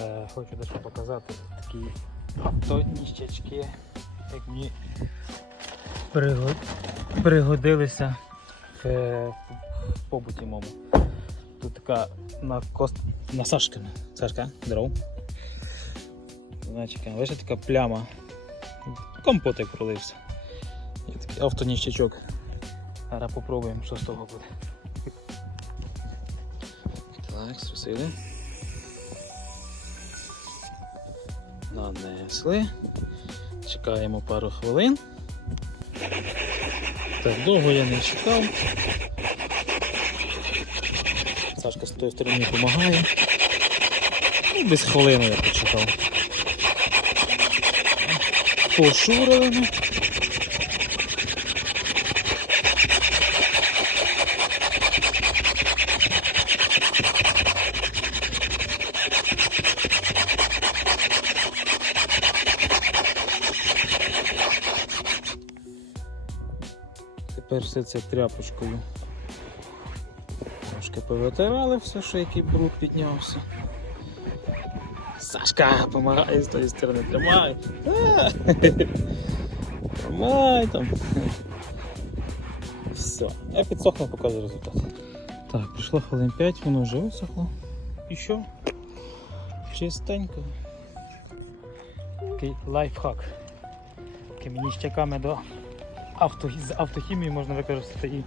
Е, хочу дещо показати такі автоніщачки, як мені пригодилися в, побуті моєму. Тут така на кост... на Сашкина. Сашка, здоров. Лише така пляма. Компотик пролився. І такий автоніщачок. Зараз попробуємо, що з того буде. Так, струсили. Нанесли. Чекаємо пару хвилин. Так, довго я не чекав. Сашка з тої сторони допомагає. Ну, десь хвилину я почекав. Пошурили Тепер все це тряпочкою. Трошки повитирали все, що який бруд піднявся. Сашка, допомагай з тої сторони, тримай. Тримай там. Все, я підсохну, покажу результат. Так, пройшло хвилин 5, воно вже висохло. І що? Чистенько. Такий лайфхак. Такими ніщаками до авто, з автохімії можна використати і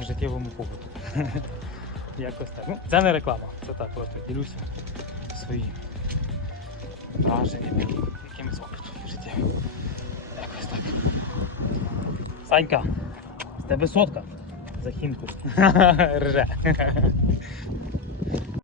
в життєвому побуту. Якось так. Ну, це не реклама, це так просто ділюся своїм враженнями, якимось опитом життєвим. Якось так. Санька, з тебе сотка за хімку. Рже.